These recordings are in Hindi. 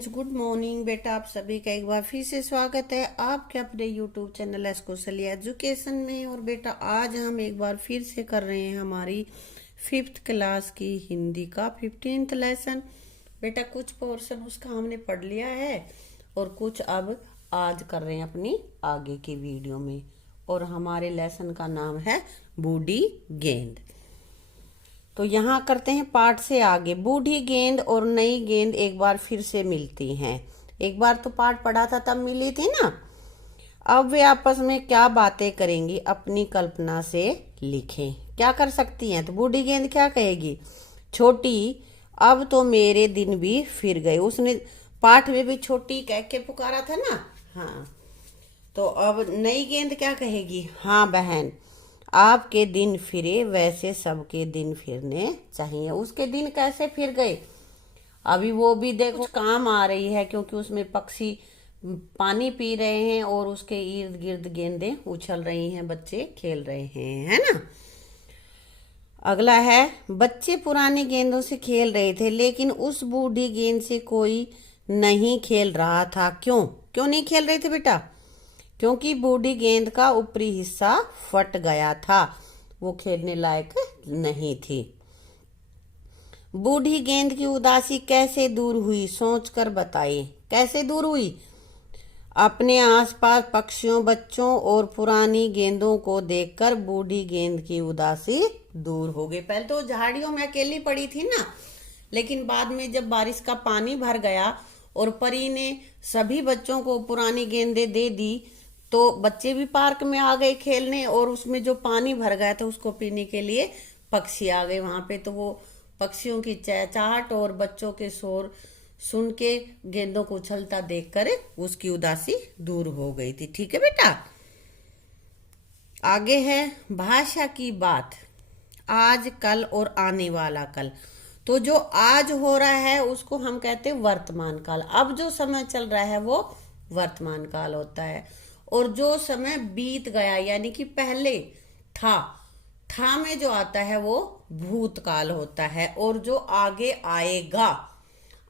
फ्रेंड्स, गुड मॉर्निंग बेटा। आप सभी का एक बार फिर से स्वागत है आपके अपने यूट्यूब चैनल एस्कोसली एजुकेशन में। और बेटा आज हम एक बार फिर से कर रहे हैं हमारी 5th क्लास की हिंदी का 15th लेसन। बेटा कुछ पोर्शन उसका हमने पढ़ लिया है और कुछ अब आज कर रहे हैं अपनी आगे की वीडियो में। और हमारे लेसन का नाम है बूढ़ी गेंद। तो यहाँ करते हैं पाठ से आगे। बूढ़ी गेंद और नई गेंद एक बार फिर से मिलती हैं। एक बार तो पाठ पढ़ा था तब मिली थी ना। अब वे आपस में क्या बातें करेंगी अपनी कल्पना से लिखें। क्या कर सकती हैं? तो बूढ़ी गेंद क्या कहेगी? छोटी, अब तो मेरे दिन भी फिर गए। उसने पाठ में भी छोटी कह के पुकारा था ना। हाँ, तो अब नई गेंद क्या कहेगी? हाँ बहन, आपके दिन फिरे वैसे सबके दिन फिरने चाहिए। उसके दिन कैसे फिर गए? अभी वो भी देखो काम आ रही है, क्योंकि उसमें पक्षी पानी पी रहे हैं और उसके इर्द गिर्द गेंदें उछल रही हैं, बच्चे खेल रहे हैं, है ना। अगला है, बच्चे पुरानी गेंदों से खेल रहे थे, लेकिन उस बूढ़ी गेंद से कोई नहीं खेल रहा था। क्यों नहीं खेल रहे थे बेटा? क्योंकि बूढ़ी गेंद का ऊपरी हिस्सा फट गया था, वो खेलने लायक नहीं थी। बूढ़ी गेंद की उदासी कैसे दूर हुई? सोचकर बताइए कैसे दूर हुई? अपने आसपास पक्षियों, बच्चों और पुरानी गेंदों को देखकर बूढ़ी गेंद की उदासी दूर हो गई। पहले तो झाड़ियों में अकेली पड़ी थी ना, लेकिन बाद में जब बारिश का पानी भर गया और परी ने सभी बच्चों को पुरानी गेंदें दे दी, तो बच्चे भी पार्क में आ गए खेलने, और उसमें जो पानी भर गया था उसको पीने के लिए पक्षी आ गए वहां पे। तो वो पक्षियों की चहचहाट और बच्चों के शोर सुन के गेंदों को उछलता देखकर उसकी उदासी दूर हो गई थी। ठीक है बेटा। आगे है भाषा की बात। आज, कल और आने वाला कल। तो जो आज हो रहा है उसको हम कहते हैं वर्तमान काल। अब जो समय चल रहा है वो वर्तमान काल होता है। और जो समय बीत गया यानी कि पहले था में जो आता है वो भूतकाल होता है। और जो आगे आएगा,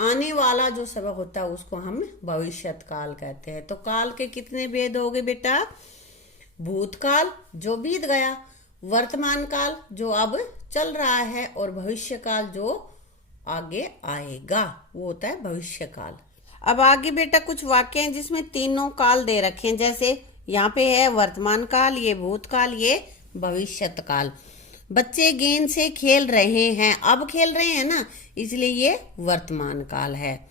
आने वाला जो समय होता है उसको हम भविष्यत काल कहते हैं। तो काल के कितने भेद हो गए बेटा? भूतकाल जो बीत गया, वर्तमान काल जो अब चल रहा है, और भविष्य काल जो आगे आएगा वो होता है भविष्य काल। अब आगे बेटा कुछ वाक्य हैं जिसमें तीनों काल दे रखे हैं। जैसे यहाँ पे है वर्तमान काल, ये भूतकाल, ये भविष्यत काल। बच्चे गेंद से खेल रहे हैं, अब खेल रहे हैं ना, इसलिए ये वर्तमान काल है।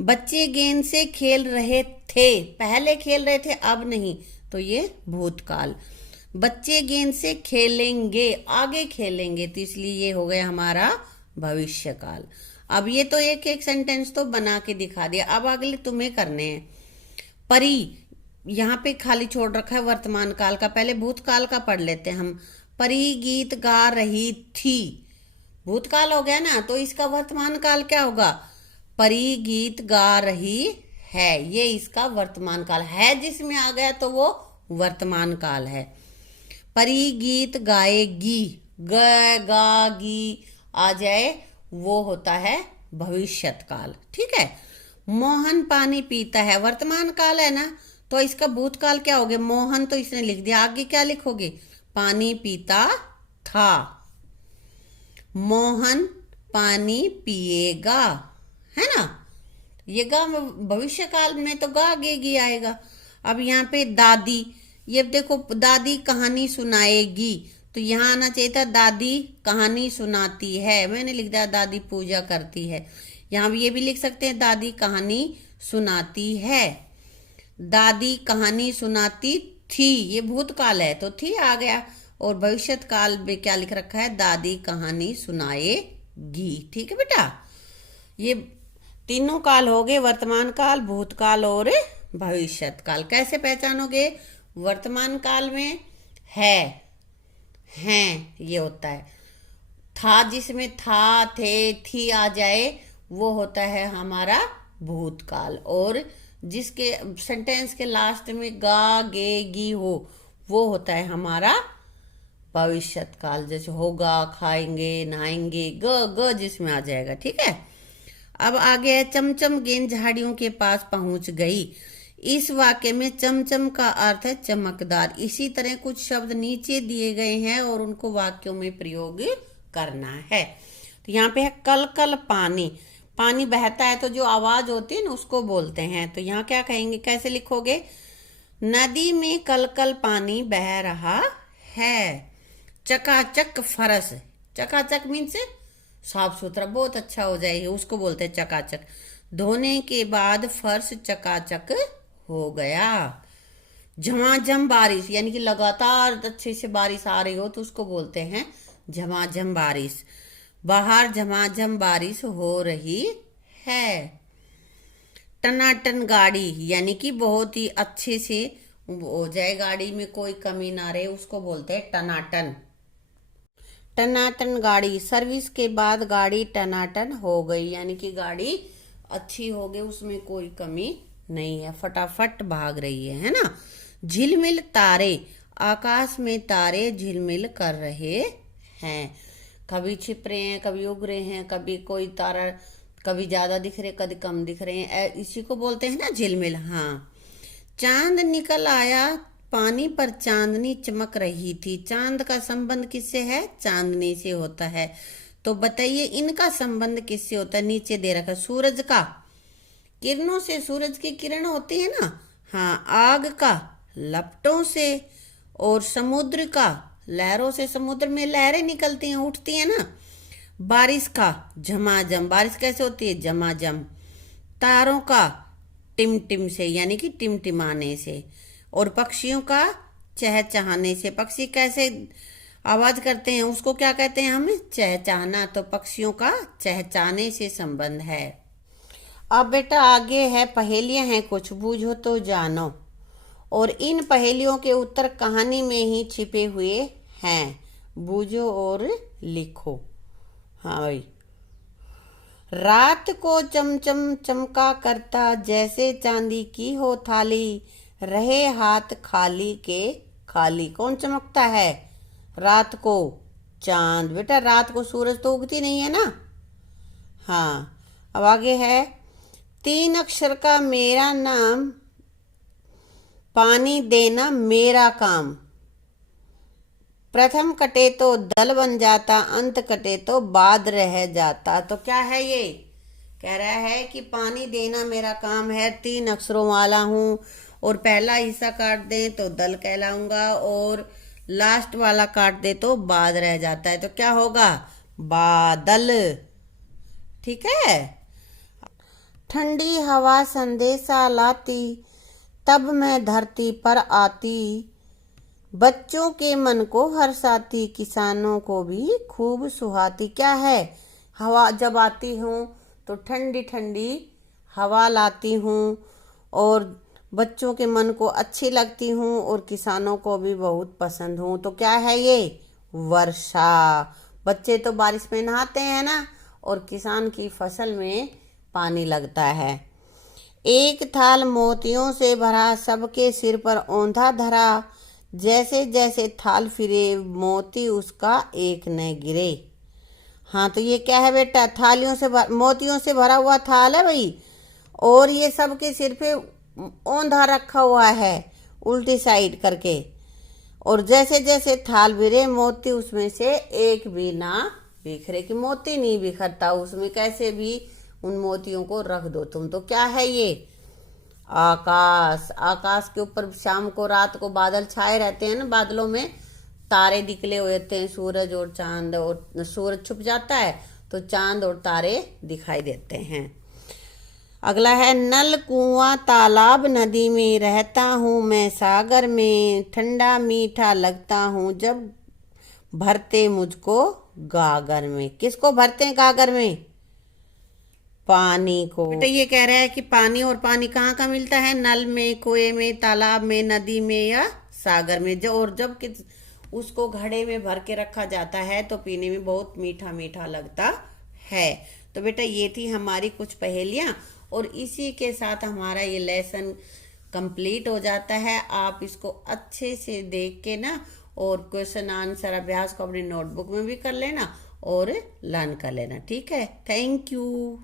बच्चे गेंद से खेल रहे थे, पहले खेल रहे थे अब नहीं, तो ये भूतकाल। बच्चे गेंद से खेलेंगे, आगे खेलेंगे, तो इसलिए ये हो गया हमारा भविष्य काल। अब ये तो एक एक सेंटेंस तो बना के दिखा दिया। अब अगले तुम्हें करने हैं। परी, यहाँ पे खाली छोड़ रखा है वर्तमान काल का, पहले भूतकाल का पढ़ लेते हैं हम। परी गीत गा रही थी, भूतकाल हो गया ना, तो इसका वर्तमान काल क्या होगा? परी गीत गा रही है, ये इसका वर्तमान काल है। जिसमें आ गया तो वो वर्तमान काल है। परी गीत गाएगी, गा गी आ जाए वो होता है भविष्यत काल। ठीक है। मोहन पानी पीता है, वर्तमान काल है ना, तो इसका भूतकाल क्या हो गया? मोहन तो इसने लिख दिया, आगे क्या लिखोगे? पानी पीता था। मोहन पानी पिएगा, है ना। ये गा भविष्य काल में तो गा गेगी आएगा। अब यहाँ पे दादी, ये देखो दादी कहानी सुनाएगी, तो यहाँ आना चाहिए था दादी कहानी सुनाती है। मैंने लिख दिया दादी पूजा करती है। यहाँ भी ये भी लिख सकते हैं दादी कहानी सुनाती है। दादी कहानी सुनाती थी, ये भूतकाल है तो थी आ गया। और भविष्यत काल में क्या लिख रखा है? दादी कहानी सुनाएगी। ठीक है बेटा। ये तीनों काल हो गए, वर्तमान काल, भूतकाल और भविष्यत काल। कैसे पहचानोगे? वर्तमान काल में हैं ये होता है। था जिसमें था, थे, थी आ जाए वो होता है हमारा भूतकाल। और जिसके सेंटेंस के लास्ट में गा गे गी हो वो होता है हमारा भविष्यत काल। जैसे होगा, खाएंगे, नहाएंगे, ग जिसमें आ जाएगा। ठीक है। अब आगे है चमचम गेंद झाड़ियों के पास पहुंच गई। इस वाक्य में चमचम का अर्थ है चमकदार। इसी तरह कुछ शब्द नीचे दिए गए हैं और उनको वाक्यों में प्रयोग करना है। तो यहाँ पे है कल कल पानी। पानी बहता है तो जो आवाज होती है ना उसको बोलते हैं। तो यहाँ क्या कहेंगे, कैसे लिखोगे, नदी में कल कल पानी बह रहा है। चकाचक फरस, चकाचक मीन्स साफ सुथरा, बहुत अच्छा हो जाएगा, उसको बोलते हैं चकाचक। धोने के बाद फर्श चकाचक हो गया। झमाझम बारिश, यानी कि लगातार अच्छे से बारिश आ रही हो तो उसको बोलते हैं झमाझम बारिश। बाहर झमाझम बारिश हो रही है। टनाटन गाड़ी, यानी कि बहुत ही अच्छे से हो जाए, गाड़ी में कोई कमी ना रहे, उसको बोलते हैं टनाटन। टनाटन गाड़ी, सर्विस के बाद गाड़ी टनाटन हो गई, यानी कि गाड़ी अच्छी हो गई, उसमें कोई कमी नहीं है, फटाफट भाग रही है ना। झिलमिल तारे, आकाश में तारे झिलमिल कर रहे हैं, कभी छिप रहे हैं, कभी उग रहे हैं, कभी कोई तारा कभी ज्यादा दिख रहे, कभी कम दिख रहे हैं, इसी को बोलते हैं ना झिलमिल। हाँ, चांद निकल आया, पानी पर चांदनी चमक रही थी। चांद का संबंध किससे है, चांदनी से होता है। तो बताइए इनका संबंध किससे होता है, नीचे दे रखा, सूरज का किरणों से, सूरज की किरण होती है ना। हाँ, आग का लपटों से, और समुद्र का लहरों से, समुद्र में लहरें निकलती हैं, उठती हैं ना। बारिश का झमाझम, बारिश कैसे होती है, झमाझम। तारों का टिमटिम से, यानी कि टिमटिमाने से, और पक्षियों का चहचहाने से। पक्षी कैसे आवाज करते हैं, उसको क्या कहते हैं हम, चहचहाना। तो पक्षियों का चहचहाने से संबंध है। अब बेटा आगे है पहेलियां हैं कुछ, बूझो तो जानो, और इन पहेलियों के उत्तर कहानी में ही छिपे हुए हैं। बूझो और लिखो। हाँ भाई, रात को चमचम चमका करता, जैसे चांदी की हो थाली, रहे हाथ खाली के खाली। कौन चमकता है रात को, चांद। बेटा रात को सूरज तो उगती नहीं है ना। हाँ, अब आगे है 3 अक्षर का मेरा नाम, पानी देना मेरा काम। प्रथम कटे तो दल बन जाता, अंत कटे तो बाद रह जाता। तो क्या है ये, कह रहा है कि पानी देना मेरा काम है, 3 अक्षरों वाला हूं, और पहला हिस्सा काट दे तो दल कहलाऊंगा, और लास्ट वाला काट दे तो बाद रह जाता है। तो क्या होगा, बादल। ठीक है। ठंडी हवा संदेशा लाती, तब मैं धरती पर आती, बच्चों के मन को हर्षाती, किसानों को भी खूब सुहाती। क्या है, हवा जब आती हूँ तो ठंडी ठंडी हवा लाती हूँ, और बच्चों के मन को अच्छी लगती हूँ, और किसानों को भी बहुत पसंद हूँ। तो क्या है ये, वर्षा। बच्चे तो बारिश में नहाते हैं ना, और किसान की फसल में पानी लगता है। एक थाल मोतियों से भरा, सबके सिर पर औंधा धरा, जैसे जैसे थाल फिरे, मोती उसका एक न गिरे। हाँ, तो ये क्या है बेटा, थालियों से मोतियों से भरा हुआ थाल है भाई, और ये सबके सिर पे औंधा रखा हुआ है उल्टी साइड करके, और जैसे जैसे थाल गिरे, मोती उसमें से एक भी ना बिखरे। कि मोती नहीं बिखरता उसमें, कैसे भी उन मोतियों को रख दो तुम। तो क्या है ये, आकाश। आकाश के ऊपर शाम को रात को बादल छाए रहते हैं ना, बादलों में तारे निकले हुए होते हैं, सूरज और चांद, और सूरज छुप जाता है तो चांद और तारे दिखाई देते हैं। अगला है नल कुआं तालाब नदी में, रहता हूँ मैं सागर में, ठंडा मीठा लगता हूँ जब भरते मुझको गागर में। किसको भरते हैं गागर में, पानी को। बेटा ये कह रहा है कि पानी, और पानी कहाँ का मिलता है, नल में, कुएं में, तालाब में, नदी में या सागर में। जो और जब उसको घड़े में भर के रखा जाता है तो पीने में बहुत मीठा मीठा लगता है। तो बेटा ये थी हमारी कुछ पहेलियां, और इसी के साथ हमारा ये लेसन कंप्लीट हो जाता है। आप इसको अच्छे से देख के ना, और क्वेश्चन आंसर अभ्यास को अपनी नोटबुक में भी कर लेना और लर्न कर लेना। ठीक है, थैंक यू।